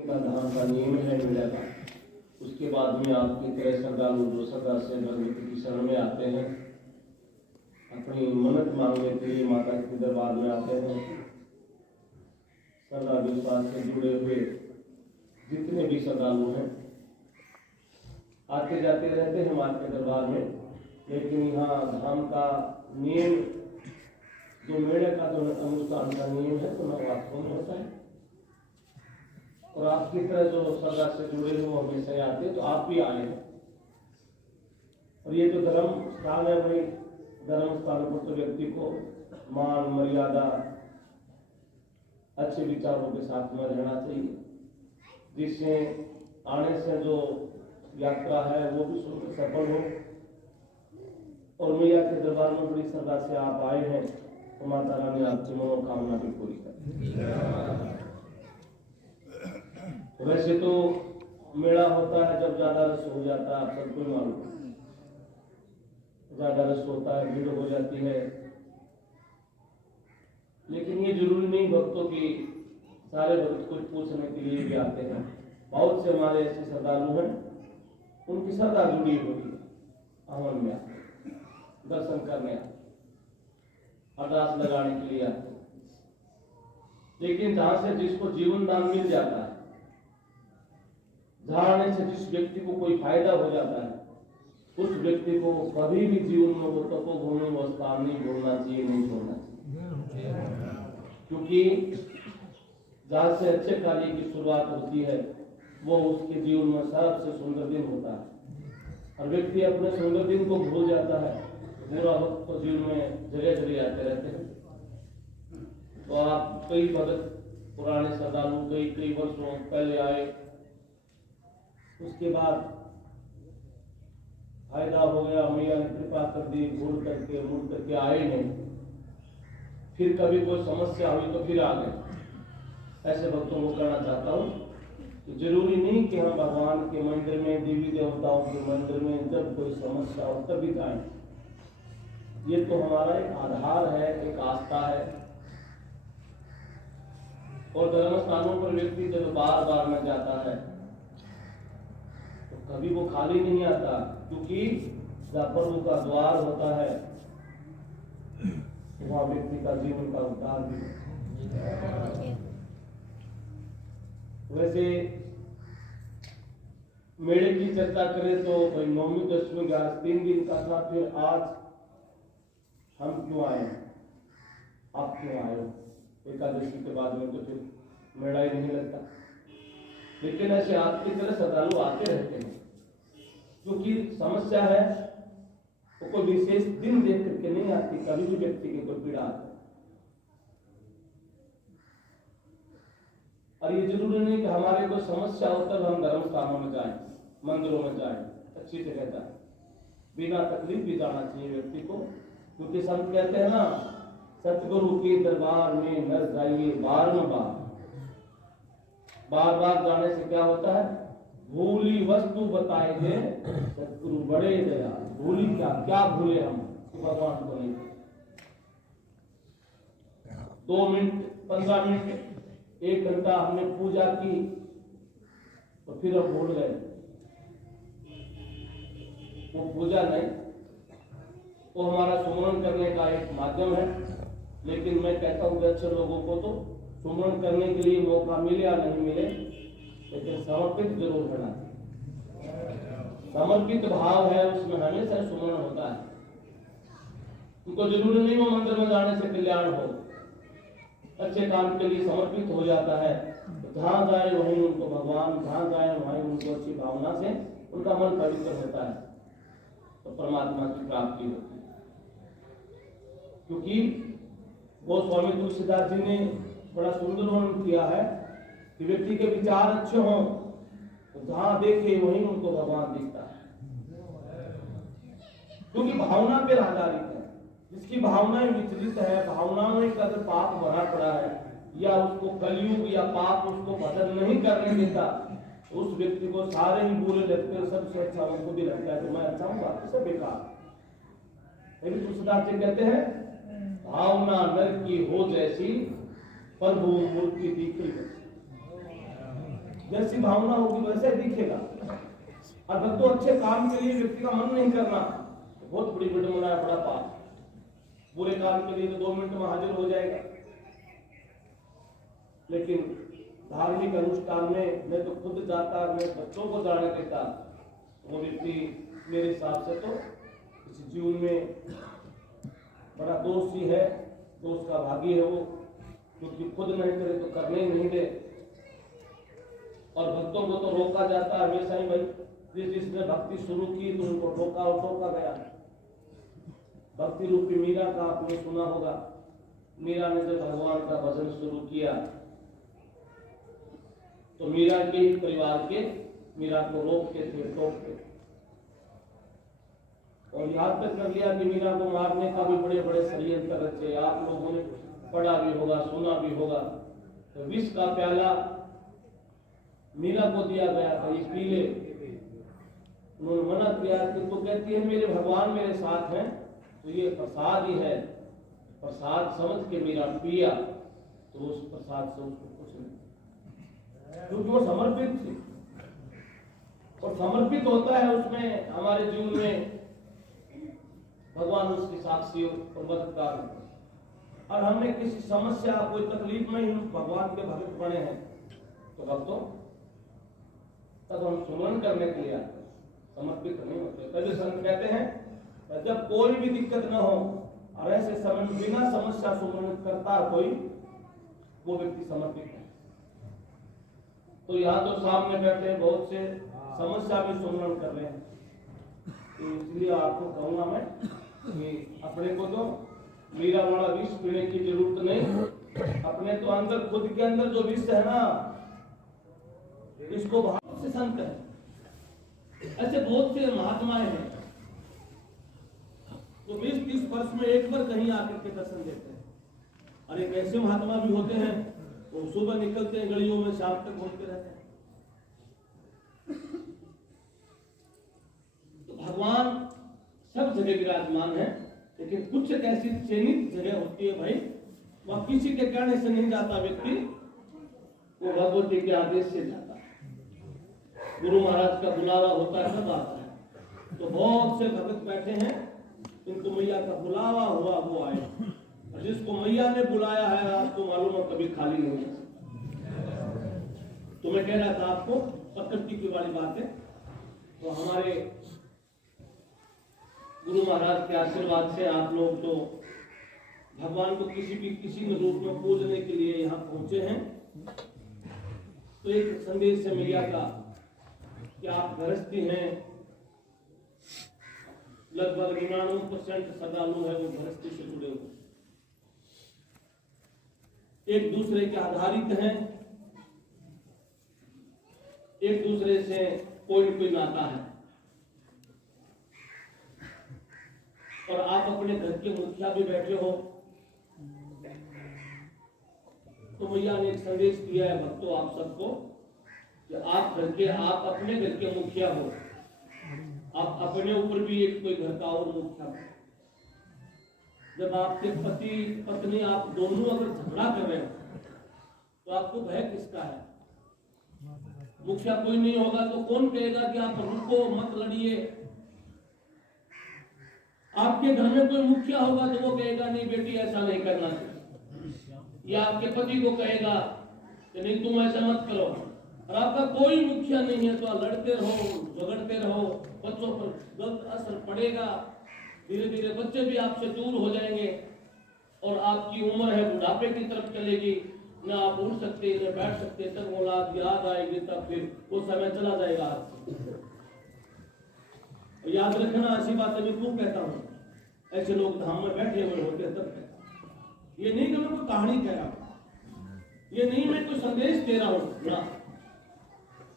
का धाम का नियम है मिलेगा। उसके बाद में आपकी तरह श्रद्धालु जो श्रद्धा से भगवती की शरण में आते हैं, अपनी मन्नत मांगने के लिए माता के दरबार में आते हैं। श्रद्धा विश्वास से जुड़े हुए जितने भी श्रद्धालु हैं आते जाते रहते हैं माता के दरबार में। लेकिन यहाँ धाम का नियम जो मेले का जो अनुष्ठान का नियम है तो वास्तव में होता है। और आपकी तरह जो श्रद्धा से जुड़े हुए हमेशा आते हैं तो आप भी आए हैं। और ये जो धर्म स्थान है भाई, धर्म स्थान पर तो व्यक्ति को मान मर्यादा अच्छे विचारों के साथ में रहना चाहिए, जिससे आने से जो यात्रा है वो भी सफल हो। और मैया के दरबार में बड़ी श्रद्धा से आप आए हैं तो माता रानी आपकी मनोकामना भी पूरी करें। वैसे तो मेला होता है जब ज्यादा रस हो जाता है, आप सबको मालूम है, ज्यादा रस होता है, भीड़ हो जाती है। लेकिन ये जरूरी नहीं भक्तों की सारे भक्त कुछ पूछने के लिए भी आते हैं। बहुत से हमारे ऐसे श्रद्धालु हैं उनकी श्रद्धा जुड़ी हुई है, हवन में आते, दर्शन करने आते, अरदास लगाने के लिए आते। लेकिन जहां से जिसको जीवन दान मिल जाता है, धारणे से जिस व्यक्ति को कोई फायदा हो जाता है, उस व्यक्ति को कभी भी जीवन में वो तपोभूमि वो स्थान नहीं छोड़ना चाहिए, नहीं छोड़ना चाहिए। क्योंकि जहां से अच्छे कार्य की शुरुआत होती है वो उसके जीवन में सबसे सुंदर दिन होता है। और व्यक्ति अपने सुंदर दिन को भूल जाता है, पूरा वक्त तो जीवन में जगह जगह आते रहते हैं। तो आप कई भगत पुराने श्रद्धालु कई वर्षों पहले आए, उसके बाद फायदा हो गया, मैया ने कृपा कर दी, मुड़ करके आए नहीं, फिर कभी कोई समस्या हुई तो फिर आ गए। ऐसे भक्तों को कहना चाहता हूँ कि जरूरी नहीं कि हम भगवान के मंदिर में, देवी देवताओं के मंदिर में जब कोई समस्या हो तभी जाएं। ये तो हमारा एक आधार है, एक आस्था है। और धर्म स्थानों पर व्यक्ति जब बार बार में जाता है कभी वो खाली नहीं आता, क्योंकि जहाँ प्रभु का द्वार होता है वहाँ व्यक्ति का जीवन का उद्धार भी। वैसे मेले की चर्चा करें तो भाई 9वीं 10वीं 11 3 दिन का था। फिर आज हम क्यों आए, आप क्यों आए हो? एकादशी के बाद में तो फिर मेला ही नहीं लगता। लेकिन ऐसे आपकी तरह श्रद्धालु आते रहते हैं, क्योंकि समस्या है वो कोई विशेष दिन देख करके नहीं आती, कभी भी व्यक्ति की कोई पीड़ा आती है। और ये जरूरी नहीं कि हमारे कोई समस्या हो तब हम धर्म स्थानों में जाएं, मंदिरों में जाएं, अच्छी जगह जाएं। बिना तकलीफ भी जाना चाहिए व्यक्ति को, क्योंकि संत कहते हैं ना, सतगुरु के दरबार में न जाइए बार बार जाने से क्या होता है? भूली वस्तु बताए थे सतगुरु बड़े दया। भूली क्या भूले हम भगवान को नहीं। 2 मिनट 15 मिनट 1 घंटा हमने पूजा की तो फिर हम भूल गए। वो पूजा नहीं, वो हमारा सुमरन करने का एक माध्यम है। लेकिन मैं कहता हूँ अच्छे लोगों को तो सुमरन करने के लिए मौका मिले या नहीं मिले, लेकिन समर्पित जरूर करना चाहिए। समर्पित भाव है उसमें हमेशा सुमरन होता है। उनको जरूरी नहीं वो मंदिर में जाने से कल्याण हो, अच्छे काम के लिए समर्पित हो जाता है। तो जहां जाए वहीं उनको भगवान, जहां जाए वहीं उनको अच्छी भावना से उनका मन पवित्र होता है तो परमात्मा की प्राप्ति होती है। क्योंकि वो स्वामी तुलसीदास जी ने बड़ा सुंदर वर्णन किया है कि व्यक्ति के विचार अच्छे हों तो जहां देखे वहीं उनको भगवान दिखता है। क्योंकि भावना पर आधारित है। जिसकी भावनाएं विचलित है, भावनाओं में अगर पाप भरा पड़ा है या उसको कलयुग या पाप उसको बदल नहीं करने देता, उस व्यक्ति को सारे ही बुरे लगते हैं। सबसे अच्छा उनको भी लगता है कि मैं अच्छा हूँ, बाकी सब बेकार। लेकिन तुलसीदास जी कहते हैं भावना नर की हो जैसी प्रभु मूर्ति दिखी। जैसी भावना होगी वैसे दिखेगा। और भक्तों अच्छे काम के लिए व्यक्ति का मन नहीं करना बहुत बड़ी विडंबना है, बड़ा पाप। बुरे काम के लिए तो 2 मिनट में हाजिर हो जाएगा, लेकिन धार्मिक अनुष्ठान में मैं तो खुद जाता, मैं बच्चों को जाने देता, वो व्यक्ति मेरे हिसाब से तो इस जीवन में बड़ा दोषी है, दोष का भागी है वो, क्योंकि खुद नहीं करे तो करने ही नहीं दे। और भक्तों को तो रोका जाता है हमेशा ही, भाई जिसने भक्ति शुरू की तो उनको रोका और टोका गया। भक्ति रूपी मीरा का आपने सुना होगा, मीरा ने जब भगवान का भजन शुरू किया तो मीरा के ही परिवार के मीरा को रोकते थे, टोकते थे, और याद तक कर लिया कि मीरा को मारने का भी बड़े बड़े षड्यंत्र रचे। आप लोगों ने पढ़ा भी होगा, सुना भी होगा। तो विष का प्याला मीरा को दिया गया था, ये पी ले। उन्होंने मना किया कि तो कहती है मेरे भगवान मेरे साथ हैं, तो ये प्रसाद ही है। प्रसाद समझ के मीरा पिया तो उस प्रसाद से उसको कुछ नहीं, क्योंकि वो समर्पित थी। और समर्पित होता है उसमें हमारे जीवन में भगवान उसकी साक्षी और मददगार होते हैं। और हमने किसी समस्या कोई तकलीफ में ही भगवान के भक्त बने हैं तो भक्तों तब हम सुमरण करने के लिए आते हैं, समर्पित नहीं होते। तभी संत कहते हैं जब कोई भी दिक्कत न हो और ऐसे समय में बिना समस्या सुमरण करता कोई, वो व्यक्ति समर्पित है। तो यहाँ तो सामने बैठे बहुत से समस्या भी सुमरण कर रहे हैं, तो इसलिए आपको कहूंगा मैं कि अपने को तो मीरा वाला विष पीने की जरूरत नहीं। अपने तो अंदर खुद के अंदर जो विष है ना, इसको बहुत से संत है, ऐसे बहुत से महात्माएं हैं तो 20-30 वर्ष में एक बार कहीं आकर के दर्शन देते हैं। और एक ऐसे महात्मा भी होते हैं वो सुबह निकलते हैं गलियों में, शाम तक घूमते रहते हैं। तो भगवान सब जगह विराजमान है, लेकिन कुछ एक ऐसी चयनित जगह होती है भाई, वह किसी के कहने से नहीं जाता व्यक्ति, वो भगवती के आदेश से जाता है। गुरु महाराज का बुलावा होता है तब आता है। तो बहुत से भगत बैठे हैं, किंतु मैया का बुलावा हुआ वो आए, और जिसको मैया ने बुलाया है आपको मालूम है कभी खाली नहीं है। तो मैं कह रहा था आपको प्रकृति की वाली बात है। तो हमारे गुरु महाराज के आशीर्वाद से आप लोग तो भगवान को किसी भी रूप में पूजने के लिए यहाँ पहुंचे हैं। तो एक संदेश है मैया का कि आप गृहस्थी हैं, लगभग 99% श्रद्धालु है वो गृहस्थी से जुड़े हुए, एक दूसरे के आधारित हैं, एक दूसरे से कोई न कोई नाता है। और आप अपने घर के मुखिया भी बैठे हो, तो मैया ने एक संदेश दिया है भक्तों आप सबको कि आप अपने घर के मुखिया हो, आप अपने ऊपर भी एक कोई घर का और मुखिया हो। जब आपके पति पत्नी आप दोनों अगर झगड़ा कर रहे हो तो आपको भय किसका है? मुखिया कोई नहीं होगा तो कौन कहेगा कि आप रुको मत लड़िए। आपके घर में कोई मुखिया होगा तो वो कहेगा नहीं बेटी ऐसा नहीं करना चाहिए, या आपके पति को कहेगा कि नहीं तुम ऐसा मत करो। और आपका कोई मुखिया नहीं है तो आप लड़ते रहो, झगड़ते रहो, बच्चों पर गलत असर पड़ेगा, धीरे धीरे बच्चे भी आपसे दूर हो जाएंगे और आपकी उम्र है बुढ़ापे की तरफ चलेगी, न आप उठ सकते न बैठ सकते, तब औलाद याद आएगी, तब फिर वो समय चला जाएगा आपसे। याद रखना ऐसी बातें मैं क्यों कहता हूँ, ऐसे लोग धाम में बैठे हुए होते हैं तब कहता। ये नहीं कि मैं कोई कहानी कह रहा हूँ, ये नहीं मैं कोई संदेश दे रहा हूँ ना,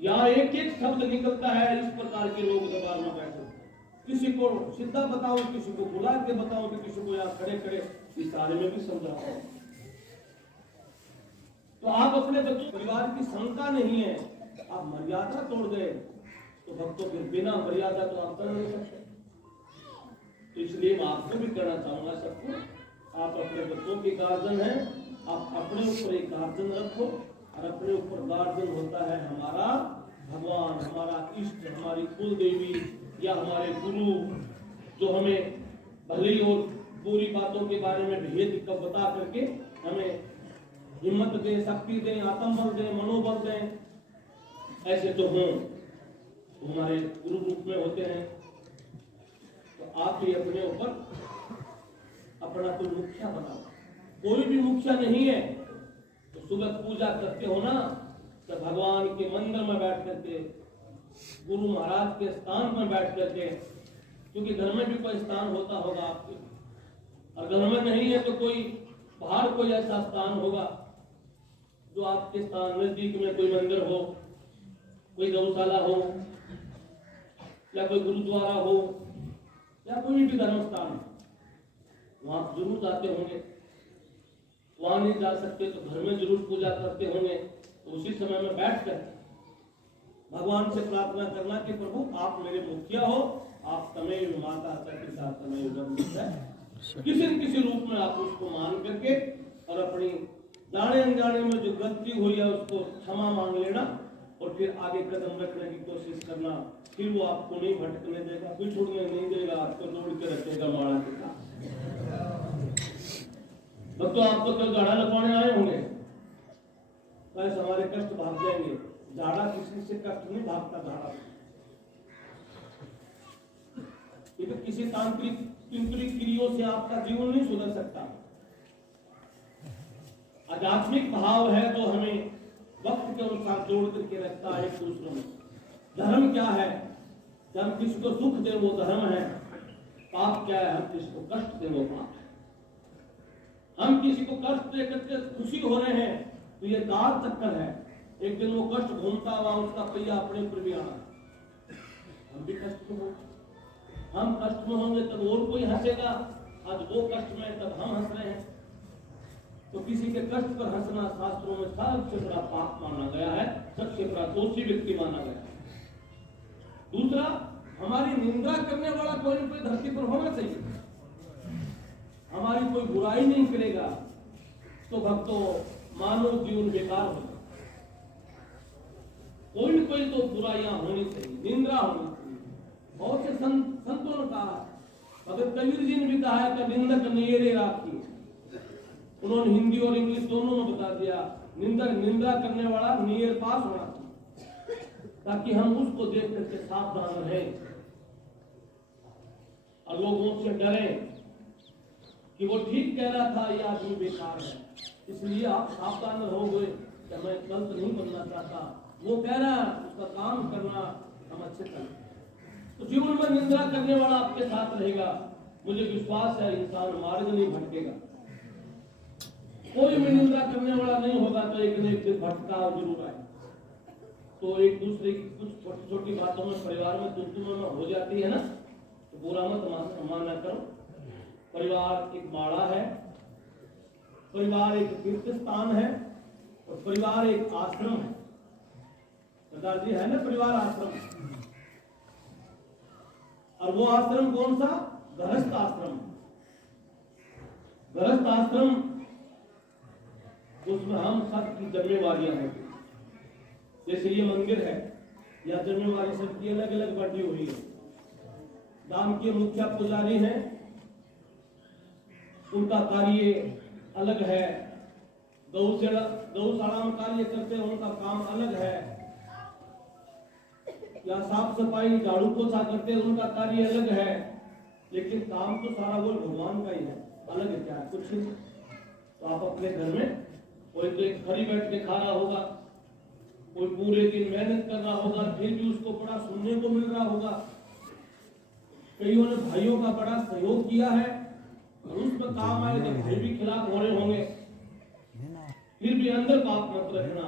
यहाँ एक एक शब्द निकलता है। इस प्रकार के लोग दरबार में बैठे, किसी को सीधा बताओ, किसी को बुला के बताओ, कि किसी को यहाँ खड़े खड़े इस कार्य में भी समझाओ। तो आप अपने बच्चों परिवार की शंका नहीं है, आप मर्यादा तोड़ गए तो भक्तों फिर बिना मर्यादा तो आप कर नहीं सकते। तो इसलिए मैं आपको भी कहना चाहूंगा सबको, आप अपने बच्चों के गार्जियन हैं, आप अपने ऊपर एक गार्जियन रखो और अपने ऊपर गार्जियन होता है हमारा भगवान, हमारा इष्ट, हमारी कुल देवी या हमारे गुरु, जो हमें भली और बुरी बातों के बारे में भेद का बता करके हमें हिम्मत दें, शक्ति दें, आत्मबल दें, मनोबल दें। ऐसे तो हों, तो हमारे गुरु रूप में होते हैं। तो आप भी अपने ऊपर अपना कोई मुखिया बनाओ। कोई भी मुखिया नहीं है तो सुबह पूजा करते हो ना, तो भगवान के मंदिर में बैठ करके, गुरु महाराज के स्थान में बैठ करके, क्योंकि घर में भी कोई स्थान होता होगा आपके, और घर में नहीं है तो कोई बाहर कोई ऐसा स्थान होगा जो आपके स्थान नजदीक में कोई मंदिर हो, कोई गौशाला हो, या कोई गुरुद्वारा हो, या कोई भी धर्म स्थान हो, वहां जरूर जाते होंगे। वहां नहीं जा सकते तो घर में जरूर पूजा करते होंगे। तो उसी समय में बैठकर भगवान से प्रार्थना करना कि प्रभु आप मेरे मुखिया हो, आप तमेव माता पिता तमेव ब्रह्म, किसी न किसी रूप में आप उसको मान करके और अपनी जाने अनजाने में जो गलती हुई है उसको क्षमा मांग लेना, और फिर आगे कदम रखने की कोशिश करना। फिर वो आपको नहीं भटकने देगा, बिछुड़ने नहीं देगा, आपको जोड़ के रखेगा माला के साथ। तो आपको कल झाड़ा लगवाने आए होंगे, बस हमारे कष्ट भाग जाएंगे। झाड़ा किसी से कष्ट नहीं भागता, झाड़ा ये तो किसी तांत्रिक क्रियों से आपका जीवन नहीं सुधर सकता। आध्यात्मिक भाव है तो हमें वक्त के अनुसार जोड़ करके रखता है एक दूसरे में। धर्म क्या है? जब किसी को सुख दे वो धर्म है। पाप क्या है? हम किसी को कष्ट दे वो पाप है। हम किसी को कष्ट दे करके खुशी हो रहे हैं तो ये दार चक्कर है। एक दिन वो कष्ट घूमता हुआ उसका पहिया अपने ऊपर भी आना, हम भी कष्ट में होंगे। हम कष्ट में होंगे तब और कोई हंसेगा, आज वो कष्ट में तब हम हंस रहे हैं। तो किसी के कष्ट पर हंसना शास्त्रों में सबसे बड़ा पाप माना गया है, सबसे बड़ा दोषी व्यक्ति माना गया है। दूसरा, हमारी निंदा करने वाला कोई न कोई धरती पर होना चाहिए। हमारी कोई बुराई नहीं करेगा तो भक्तों मानव जीवन बेकार होगा। कोई न कोई तो बुराइयां होनी चाहिए, निंदा होनी चाहिए। बहुत से संतों ने कहा, भगत कबीर जी ने भी कहा है कि निंदक नियरे राखी। उन्होंने हिंदी और इंग्लिश दोनों में बता दिया, निंदा करने वाला नियर पास होना चाहिए, ताकि हम उसको देख करके सावधान रहें और लोगों से डरें कि वो ठीक कह रहा था, ये आदमी बेकार है, इसलिए आप सावधान रहोगे कि मैं गलत नहीं बनना चाहता, वो कह रहा है उसका काम करना हम अच्छे करें। तो जीवन में निंदा करने वाला आपके साथ रहेगा, मुझे विश्वास है इंसान मार्ग नहीं भटकेगा। कोई भी निंदा करने वाला नहीं होगा तो एक न एक दिन भटका जरूर आए। तो एक दूसरे की कुछ छोटी छोटी बातों में परिवार में दुश्मनी हो जाती है ना, तो बुरा मत माना करो। परिवार एक बाड़ा है, परिवार एक तीर्थ स्थान है, और परिवार एक आश्रम है। सरदार जी है ना, परिवार आश्रम। और वो आश्रम कौन सा? गृहस्थ आश्रम। गृहस्थ आश्रम उसमें हम सबकी जिम्मेवारियां हैं। जैसे ये मंदिर है, या जिम्मेवारी सबकी अलग अलग बांटी हुई है। धाम के मुखिया पुजारी हैं, उनका कार्य अलग है। गौशाला में कार्य करते हैं, उनका काम अलग है। या साफ सफाई झाड़ू पोछा करते हैं, उनका कार्य अलग है। लेकिन काम तो सारा वो भगवान का ही है, अलग है क्या? कुछ नहीं। तो आप अपने घर में कोई तो खड़ी बैठ के खा रहा होगा, कोई पूरे दिन मेहनत कर रहा होगा, फिर भी उसको बड़ा सुनने को मिल रहा होगा। कईयों ने भाइयों का बड़ा सहयोग किया है, और उसमें काम आए तो भाई भी खिलाफ हो रहे होंगे, फिर भी अंदर पाप मत रखना।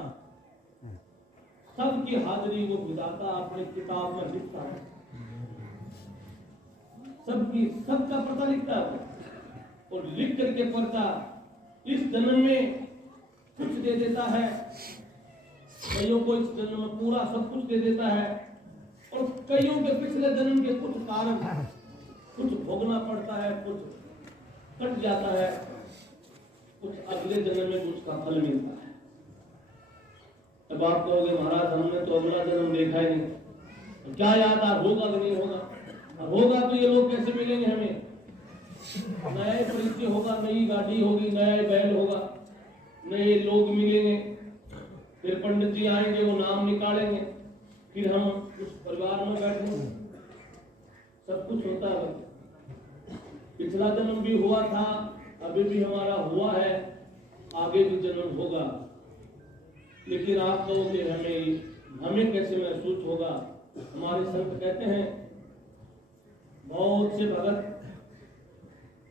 सबकी हाजिरी वो विधाता अपनी किताब में लिखता है, सबका पता लिखता है, और लिख करके पर्चा इस जन्म में कुछ दे देता है, कईयों को इस जन्म में पूरा सब कुछ दे देता है, और कईयों के पिछले जन्म के कुछ कारण कुछ भोगना पड़ता है, कुछ कट जाता है, कुछ अगले जन्म में उसका फल मिलता है। तब आप कहोगे महाराज हमने तो अगला जन्म देखा ही नहीं, तो क्या याद आ होगा कि नहीं होगा? अब होगा तो ये लोग कैसे मिलेंगे हमें? नया परिचय होगा, नई गाड़ी होगी, नया बैल होगा, नए लोग मिलेंगे, फिर पंडित जी आएंगे, वो नाम निकालेंगे, फिर हम उस परिवार में बैठेंगे। सब कुछ होता है। पिछला जन्म भी हुआ था, अभी भी हमारा हुआ है, आगे भी जन्म होगा। लेकिन आप कहोगे हमें कैसे महसूस होगा? हमारे संत कहते हैं बहुत से भगत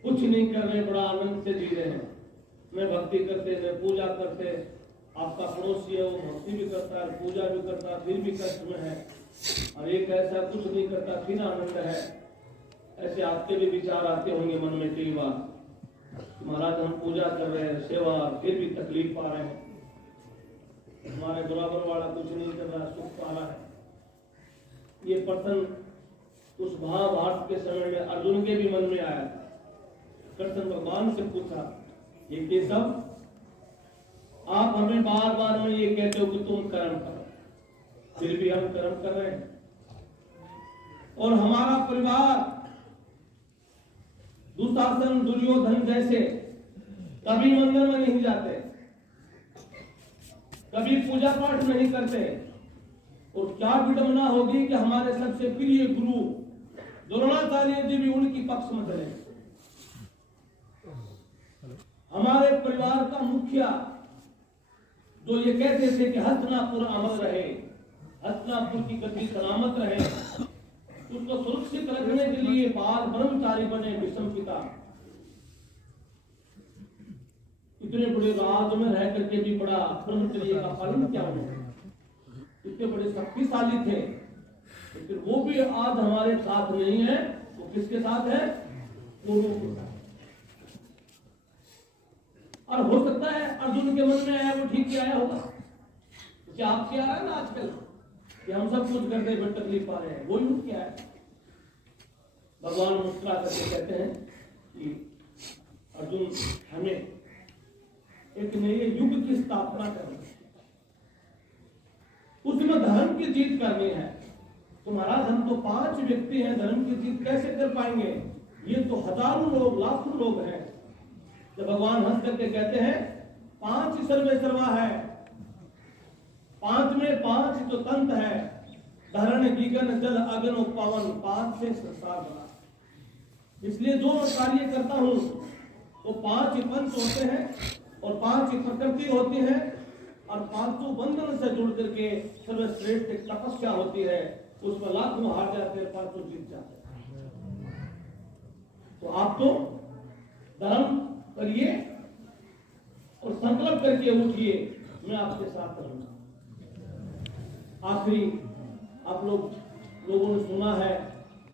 कुछ नहीं कर रहे, बड़ा आनंद से जी रहे हैं, न भक्ति करते न पूजा करते। आपका पड़ोसी है, वो भक्ति भी करता है, पूजा भी करता है, फिर भी कष्ट में है, और एक ऐसा कुछ नहीं करता फिर आनंद है। ऐसे आपके भी विचार आते होंगे मन में कई बार, महाराज हम पूजा कर रहे हैं, सेवा, फिर भी तकलीफ पा रहे हैं, हमारे बराबर वाला कुछ नहीं कर रहा, सुख पा रहा है। ये प्रश्न उस महाभारत के समय में अर्जुन के भी मन में आया था। कृष्ण भगवान से पूछा, ये केशव आप हमें बार बार में ये कहते हो कि तुम कर्म करो, फिर भी हम कर्म कर रहे हैं, और हमारा परिवार दुशासन दुर्योधन जैसे कभी मंदिर में नहीं जाते, कभी पूजा पाठ नहीं करते, और क्या विडंबना होगी कि हमारे सबसे प्रिय गुरु द्रोणाचार्य जी भी उनकी पक्ष में चले। हमारे परिवार का मुखिया जो ये कहते थे कि हस्तिनापुर अमर रहे, हस्तिनापुर की गति सलामत रहे, उसको सुरक्षित रखने के लिए बाल ब्रह्मचारी बने भीष्म पिता। इतने बड़े राज में रह करके भी बड़ा ब्रह्मचर्य का पालन क्या हुआ, इतने बड़े शक्तिशाली थे, लेकिन वो भी आज हमारे साथ नहीं है। वो किसके साथ है? गुरु के साथ। और हो सकता है अर्जुन के मन में आया वो ठीक से आया होगा, क्या आपके आ रहा है ना आजकल कि हम सब कुछ करते हुए तकलीफ पा रहे हैं, वो ही क्या है। भगवान मुस्कुरा करके कहते हैं कि अर्जुन हमें एक नए युग की स्थापना करनी है, उसमें धर्म की जीत करनी है। तो महाराज हम तो 5 व्यक्ति हैं, धर्म की जीत कैसे कर पाएंगे? ये तो हजारों लोग, लाखों लोग हैं। जब भगवान हंस करके कहते हैं 5 सर्वे सर्वा है, 5 में 5 तो तंत है, धरण गीगन जल अग्न पवन, 5 से संसार बना। इसलिए जो कार्य करता हूं वो 5 पंच होते हैं, और 5 प्रकृति होती है, और 5 बंधन से जुड़ करके सर्वश्रेष्ठ एक तपस्या होती है, उसमें लाखों हार जाते हैं, 5 जीत जाते हैं। तो आप तो धर्म करिए और संकल्प करके उठिए, मैं आपके साथ रहूंगा। आखिरी आप लोगों ने सुना है